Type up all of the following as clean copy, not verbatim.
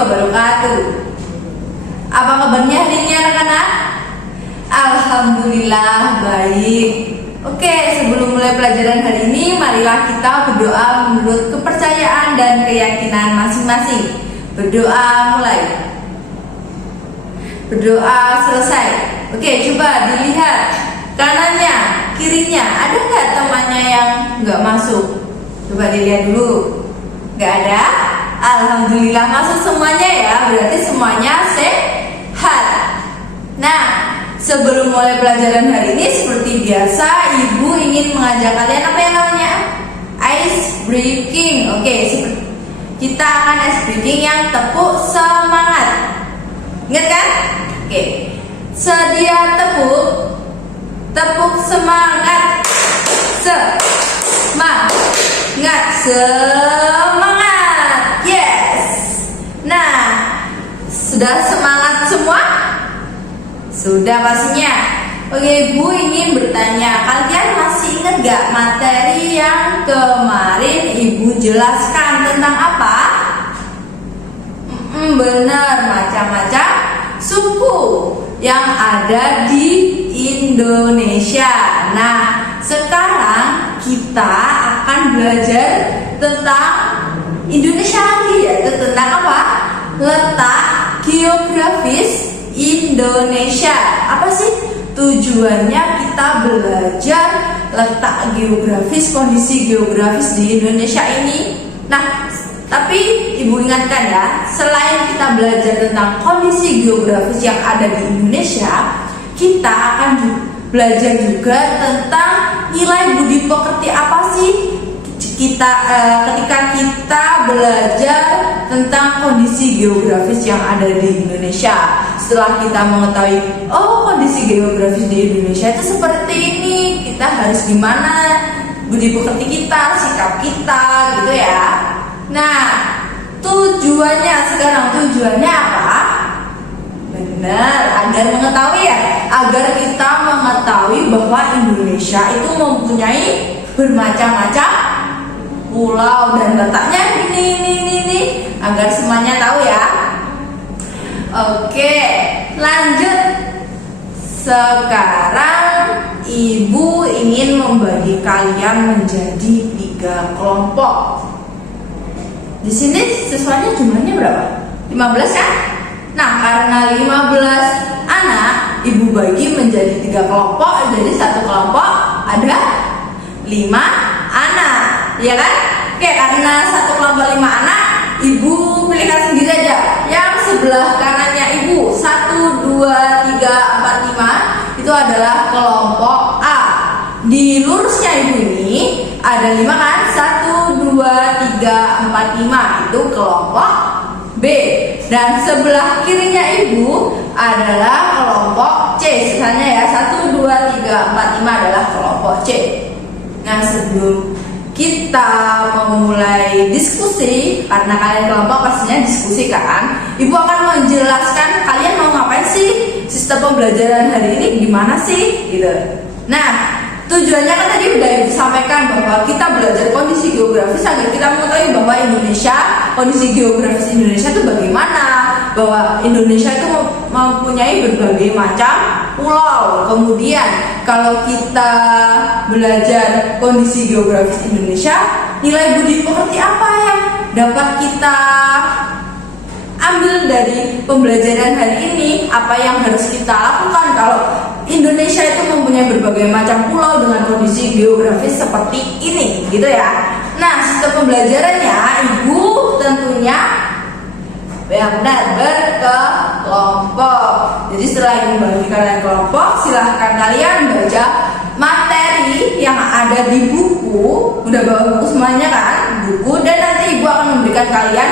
wabarakatuh. Apa kabarnya hari ini anak-anak? Alhamdulillah baik. Oke, sebelum mulai pelajaran hari ini, marilah kita berdoa menurut kepercayaan dan keyakinan masing-masing. Berdoa mulai. Berdoa selesai. Oke, coba dilihat kanannya, kirinya, ada nggak temannya yang nggak masuk? Coba dilihat dulu. Nggak ada? Alhamdulillah masuk semuanya ya. Berarti semuanya sehat. Nah, sebelum mulai pelajaran hari ini, seperti biasa, Ibu ingin mengajak kalian apa yang namanya? Ice breaking. Oke, kita akan ice breaking yang tepuk semangat. Ingat kan? Oke. Sedia tepuk. Tepuk semangat. Semangat. Semangat. Yes. Nah, sudah semangat semua? Sudah pastinya. Oke, Ibu ingin bertanya, kalian masih ingat gak materi yang kemarin Ibu jelaskan tentang apa? Benar, macam-macam suku yang ada di Indonesia. Nah, sekarang kita akan belajar tentang Indonesia lagi, yaitu tentang apa? Letak geografis Indonesia. Apa sih tujuannya kita belajar letak geografis, kondisi geografis di Indonesia ini? Nah, tapi Ibu ingatkan ya, selain kita belajar tentang kondisi geografis yang ada di Indonesia, kita akan belajar juga tentang nilai budi pekerti. Apa sih ketika kita belajar tentang kondisi geografis yang ada di Indonesia? Setelah kita mengetahui, oh, kondisi geografis di Indonesia itu seperti ini, kita harus gimana budi pekerti kita, sikap kita, gitu ya. Nah, tujuannya apa? Benar, agar mengetahui ya, agar kita mengetahui bahwa Indonesia itu mempunyai bermacam-macam pulau dan letaknya ini, agar semuanya tahu ya. Oke, lanjut. Sekarang Ibu ingin membagi kalian menjadi 3 kelompok. Di sini siswanya jumlahnya berapa? 15 kan? Nah, karena 15 anak, Ibu bagi menjadi 3 kelompok. Jadi satu kelompok ada 5 anak, ya kan? Oke, karena satu kelompok 5 anak, Ibu pilihkan sendiri aja. Yang sebelah kanannya Ibu, 1, 2, 3, 4, 5, itu adalah kelompok A. Di lurusnya Ibu ini ada 5 kan? 1, 2, 3, 4, 5, itu kelompok B. Dan sebelah kirinya Ibu adalah kelompok C. Sisanya ya, 1, 2, 3, 4, 5 adalah kelompok C. Nah, sebelum kita memulai diskusi, karena kalian kelompok pastinya diskusi kan, Ibu akan menjelaskan kalian mau ngapain sih, sistem pembelajaran hari ini gimana sih, gitu. Nah, tujuannya kan tadi udah Ibu sampaikan bahwa kita belajar kondisi geografis agar kita mengetahui bahwa kondisi geografis Indonesia itu bagaimana, bahwa Indonesia itu mempunyai berbagai macam pulau. Kemudian kalau kita belajar kondisi geografis Indonesia, nilai budi pekerti apa yang dapat kita ambil dari pembelajaran hari ini? Apa yang harus kita lakukan kalau Indonesia itu mempunyai berbagai macam pulau dengan kondisi geografis seperti ini, gitu ya. Nah, sistem pembelajarannya Ibu tentunya benar berkelompok. Jadi setelah Ibu bagi kalian kelompok, silahkan kalian baca materi yang ada di buku. Udah bawa buku semuanya kan? Buku, dan nanti Ibu akan memberikan kalian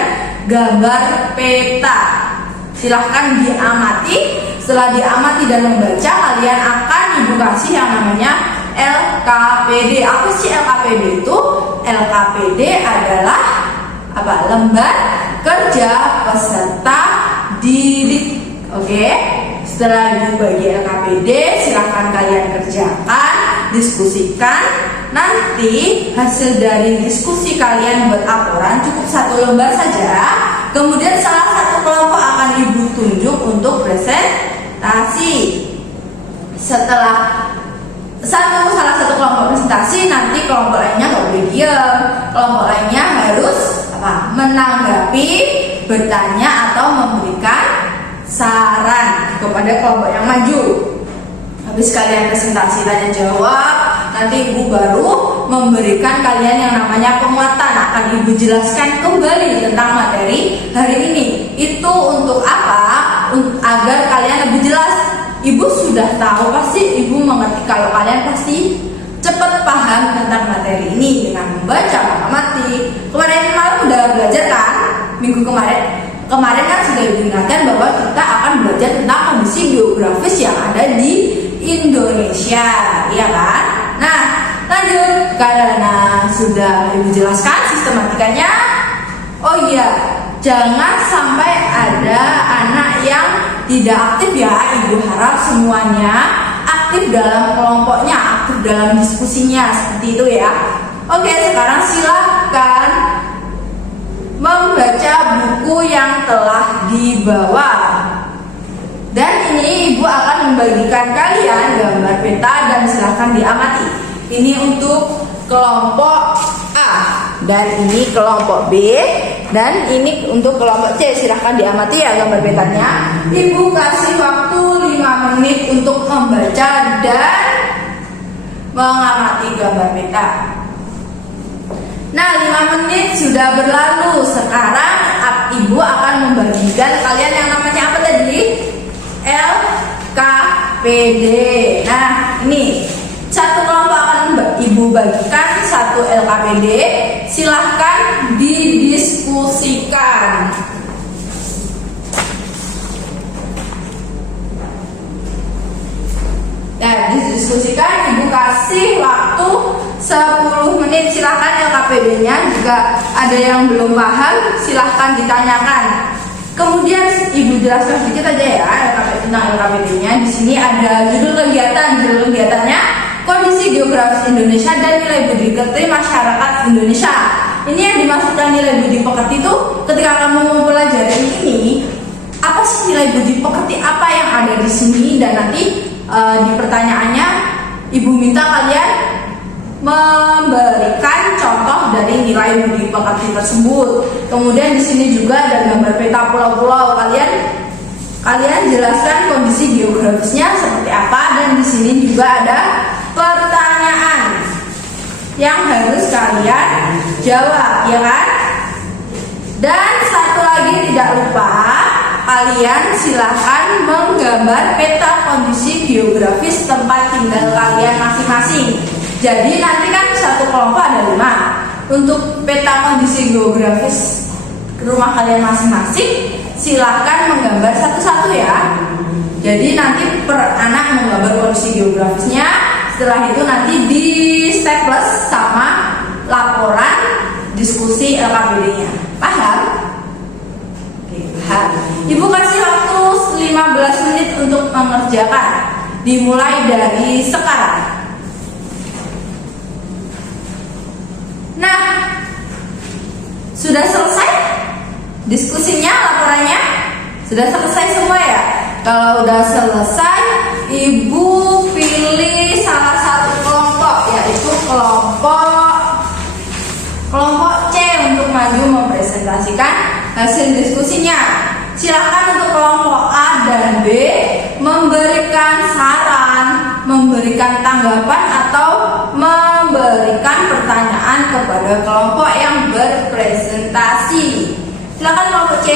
gambar peta. Silahkan diamati. Setelah diamati dan membaca, kalian akan Ibu kasih yang namanya LKPD. Apa sih LKPD itu? LKPD adalah apa? Lembar kerja peserta didik. Oke. Setelah Ibu bagi LKPD, silahkan kalian kerjakan, diskusikan. Nanti hasil dari diskusi kalian buat laporan cukup 1 lembar saja. Kemudian salah satu kelompok akan Ibu tunjuk untuk presentasi. Setelah salah satu kelompok presentasi, nanti kelompok lainnya nggak boleh diam. Kelompok lainnya harus menanggapi, bertanya atau memberikan saran kepada kelompok yang maju. Habis kalian presentasi tanya jawab, nanti Ibu baru memberikan kalian yang namanya penguatan. Akan Ibu jelaskan kembali tentang materi hari ini. Itu untuk apa? Agar kalian lebih jelas. Ibu sudah tahu, pasti Ibu mengerti kalau kalian pasti cepat paham tentang materi ini dengan membaca mengamati. Kemarin malam udah belajar kan? Minggu kemarin kan sudah diingatkan bahwa kita akan belajar tentang kondisi geografis yang ada di Indonesia, ya kan? Nah, lanjut, karena sudah Ibu jelaskan sistematikanya. Oh iya, jangan sampai ada anak yang tidak aktif ya. Ibu harap semuanya aktif dalam kelompoknya, aktif dalam diskusinya, seperti itu ya. Oke, sekarang silakan membaca buku yang telah dibawa. Dan ini Ibu akan membagikan kalian gambar peta dan silakan diamati. Ini untuk kelompok A dan ini kelompok B dan ini untuk kelompok C. Silahkan diamati ya gambar petanya. Ibu kasih waktu 5 menit untuk membaca dan mengamati gambar peta. Nah, 5 menit sudah berlalu. Sekarang Ibu akan membagikan kalian yang namanya apa tadi? LKPD. Nah, ini satu kelompok akan Ibu bagikan satu LKPD. Silahkan didiskusikan. Nah, didiskusikan, Ibu kasih waktu 10 menit. Silahkan LKPD-nya, jika ada yang belum paham silahkan ditanyakan. Kemudian Ibu jelaskan sedikit aja ya tentang LKPD-nya. Di sini ada judul kegiatan. Judul kegiatannya kondisi geografis Indonesia dan nilai budi pekerti masyarakat Indonesia. Ini yang dimaksudkan nilai budi pekerti itu ketika kamu mempelajari ini, apa sih nilai budi pekerti, apa yang ada di sini, dan nanti di pertanyaannya Ibu minta kalian memberikan contoh dari nilai budi pekerti tersebut. Kemudian di sini juga ada gambar peta pulau-pulau. Kalian jelaskan kondisi geografisnya seperti apa, dan di sini juga ada pertanyaan yang harus kalian jawab, ya kan? Dan satu lagi tidak lupa, kalian silahkan menggambar peta kondisi geografis tempat tinggal kalian masing-masing. Jadi nanti kan satu kelompok ada 5. Untuk peta kondisi geografis rumah kalian masing-masing, silahkan menggambar satu-satu ya. Jadi nanti per anak menggambar kondisi geografisnya. Setelah itu nanti di staples sama laporan diskusi LKPD-nya. Paham? Oke, paham. Ibu kasih waktu 15 menit untuk mengerjakan. Dimulai dari sekarang. Nah, sudah selesai diskusinya, laporannya? Sudah selesai semua ya? Kalau udah selesai, Ibu pilih salah satu kelompok, yaitu kelompok C untuk maju mempresentasikan hasil diskusinya. Silakan untuk kelompok A dan B memberikan saran, memberikan tanggapan atau memberikan pertanyaan kepada kelompok yang berpresentasi. Silakan kelompok C.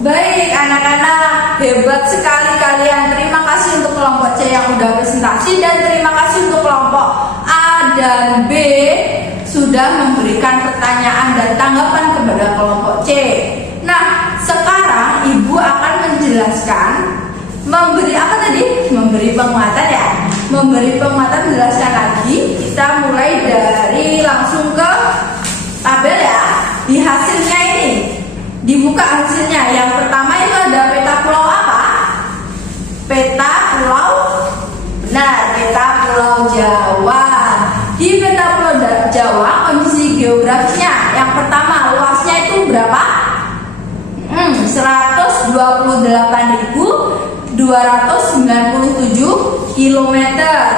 Baik anak-anak, hebat sekali kalian. Terima kasih untuk kelompok C yang udah presentasi, dan terima kasih untuk kelompok A dan B sudah memberikan pertanyaan dan tanggapan kepada kelompok C. Nah, sekarang Ibu akan menjelaskan, memberi apa tadi? Memberi penguatan ya. Memberi penguatan, menjelaskan lagi. Kita mulai dari langsung ke tabel ya. Di hasilnya ini, dibuka hasilnya. Yang pertama itu ada peta pulau apa? Peta pulau, benar, peta pulau Jawa. Di peta pulau Jawa kondisi geografisnya yang pertama berapa? 128.297 km.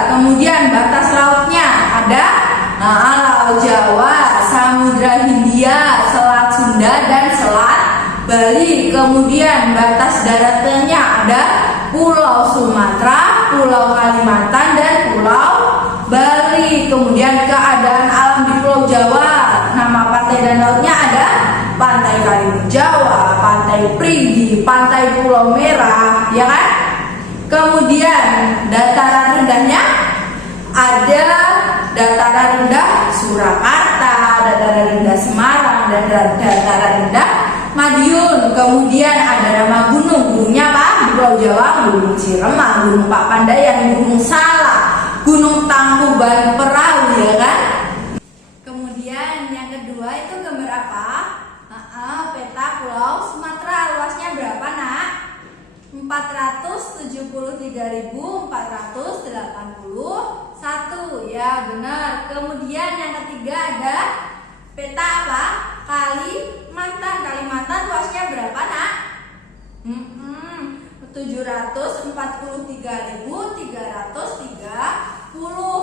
Kemudian batas lautnya ada Laut Jawa, Samudra Hindia, Selat Sunda, dan Selat Bali. Kemudian batas daratnya ada Pulau Sumatera, Pulau Kalimantan, dan Pulau Bali. Kemudian keadaan alam di Pulau Jawa, nama pantai dan lautnya ada Pantai Karimun Jawa, Pantai Perigi, Pantai Pulau Merah, ya kan? Kemudian dataran rendahnya ada dataran rendah Surakarta, dataran rendah Semarang, dan dataran rendah Madiun. Kemudian ada nama gunungnya apa? Di Pulau Jawa, Gunung Ciremai, Gunung Papandayan, Gunung Salak, Gunung Tangkuban Perahu, ya kan? Kemudian yang kedua itu gambar apa? Peta Pulau Sumatera. Luasnya berapa, nak? 473.481. Ya, benar. Kemudian yang ketiga ada peta apa? Kalimantan. Kalimantan luasnya berapa, nak? 743.330.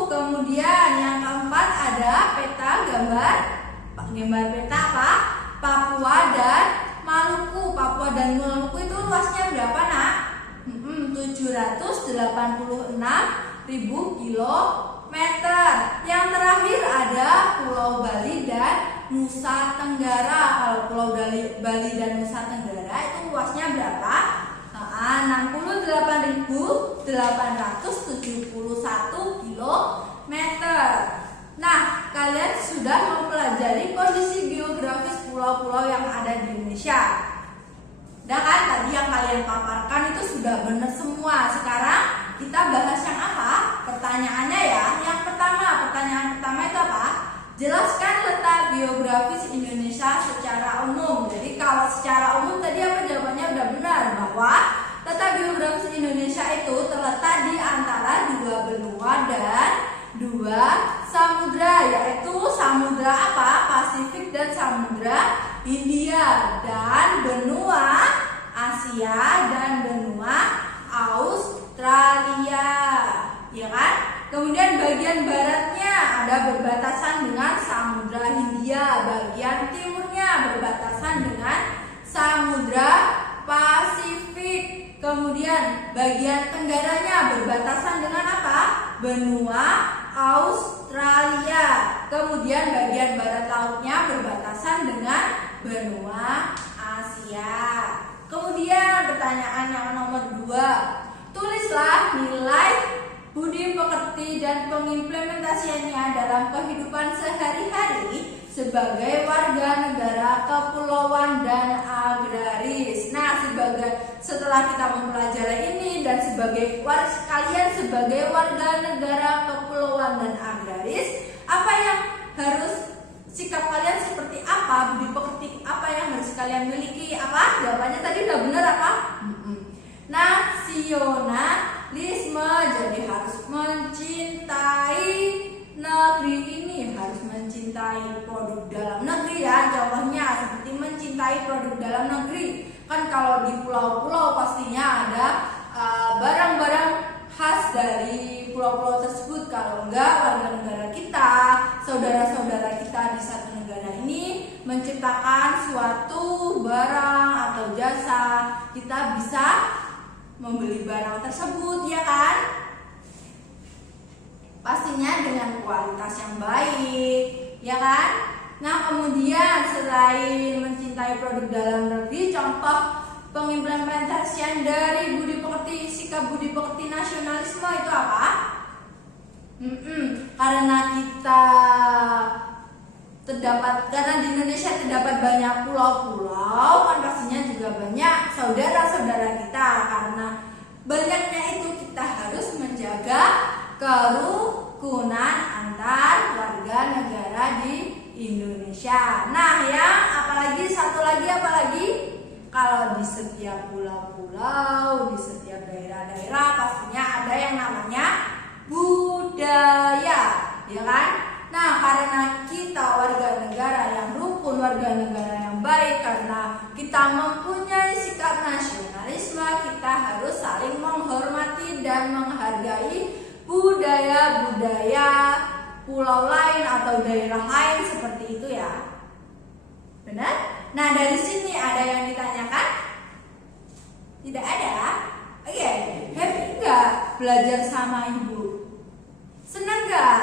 Kemudian yang keempat ada peta gambar peta apa? Papua dan Maluku. Papua dan Maluku itu luasnya berapa, nak? 786.000 kilometer. Yang terakhir ada Pulau Bali dan Nusa Tenggara. Kalau Pulau Bali dan Nusa Tenggara itu luasnya berapa? 68.871 kilometer. Nah, kalian sudah mempelajari kondisi geografis pulau-pulau yang ada di Indonesia. Dan kan tadi yang kalian paparkan itu sudah benar semua. Sekarang kita bahas yang apa? Pertanyaannya ya. Yang pertanyaan pertama itu apa? Jelaskan letak geografis Indonesia secara umum. Jadi kalau secara umum tadi apa jawabannya udah benar, bahwa letak geografis Indonesia itu terletak di antara dua benua dan dua samudra, yaitu samudra apa? Pasifik dan samudra Hindia, dan benua Asia dan benua Australia, ya kan? Kemudian bagian baratnya ada berbatasan dengan samudra Hindia, bagian timurnya berbatasan dengan samudra Pasifik. Kemudian bagian tenggaranya berbatasan dengan apa? Benua Australia. Kemudian bagian barat lautnya berbatasan dengan benua Asia. Kemudian pertanyaan yang nomor 2. Tulislah nilai budi pekerti dan pengimplementasiannya dalam kehidupan sehari-hari sebagai warga negara kepulauan dan agraris. Nah, setelah kita mempelajari ini dan kalian sebagai warga negara kepulauan dan agraris, apa yang harus sikap kalian seperti apa? Budi pekerti apa yang harus kalian miliki? Apa? Jawabannya tadi udah benar apa? Nasionalisme. Jadi harus mencintai negeri ini, harus mencintai produk dalam negeri ya. Contohnya seperti mencintai produk dalam negeri. Kan kalau di pulau-pulau pastinya ada barang-barang khas dari pulau-pulau tersebut. Kalau enggak, warga negara kita, saudara-saudara kita di satu negara ini menciptakan suatu barang atau jasa, kita bisa membeli barang tersebut, ya kan? Pastinya dengan kualitas yang baik, ya kan? Nah, kemudian selain mencintai produk dalam negeri, contoh pengimplementasian dari budi pekerti, sikap budi pekerti nasionalisme itu apa? Karena di Indonesia terdapat banyak pulau-pulau, kan pastinya juga banyak saudara-saudara kita. Karena banyaknya itu kita harus menjaga kerukunan antar warga negara di Indonesia. Nah, yang satu lagi kalau di setiap pulau-pulau, di setiap daerah-daerah pastinya ada yang namanya budaya, ya kan? Nah, karena kita warga negara yang rukun, warga negara yang baik, baik karena kita mempunyai sikap nasionalisme. Kita harus saling menghormati dan menghargai budaya-budaya pulau lain atau daerah lain seperti itu ya. Benar? Nah, dari sini ada yang ditanyakan? Tidak ada? Oke, happy nggak belajar sama ibu? Senang nggak?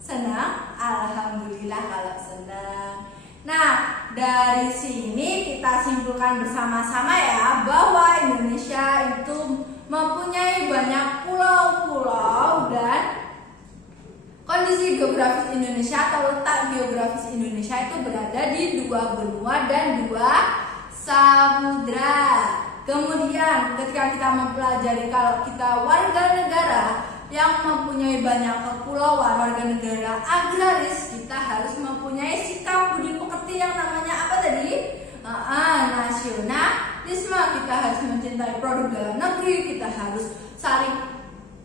Senang? Alhamdulillah kalau senang. Nah, dari sini kita simpulkan bersama-sama ya bahwa Indonesia itu mempunyai banyak pulau-pulau dan kondisi geografis Indonesia atau letak geografis Indonesia itu berada di 2 benua dan 2 samudra. Kemudian ketika kita mempelajari kalau kita warga negara yang mempunyai banyak kepulauan, warga negara agraris, kita harus mempunyai sikap budi pekerti yang namanya apa tadi? Nasionalisme. Kita harus mencintai produk dalam negeri, kita harus saling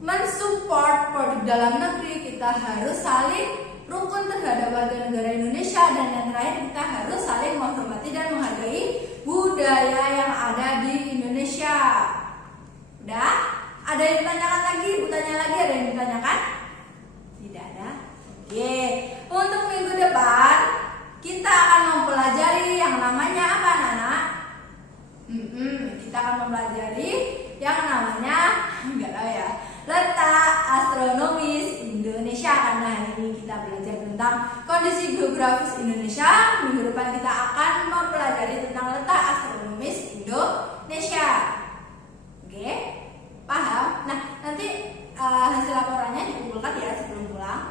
mensupport produk dalam negeri, kita harus saling rukun terhadap warga negara Indonesia, dan yang terakhir kita harus saling menghormati dan menghargai budaya yang ada di Indonesia. Udah? Ada yang ditanyakan lagi? Ibu tanya lagi, ada yang ditanyakan? Tidak ada? Oke. Untuk minggu depan kita akan mempelajari yang namanya apa, Nana? Kita akan mempelajari yang namanya enggak tahu ya, letak astronomis Indonesia, karena hari ini kita belajar tentang kondisi geografis Indonesia. Minggu depan kita akan mempelajari tentang letak astronomis Indonesia. Oke, paham? Nah, nanti hasil laporannya dikumpulkan ya sebelum pulang.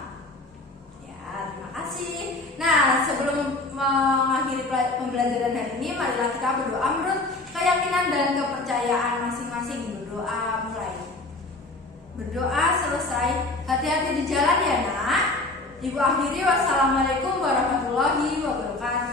Ya, terima kasih. Nah, sebelum mengakhiri pembelajaran hari ini, marilah kita berdoa menurut keyakinan dan kepercayaan masing-masing. Berdoa mulai. Berdoa selesai. Hati-hati di jalan ya, Nak. Ibu akhiri, wassalamualaikum warahmatullahi wabarakatuh.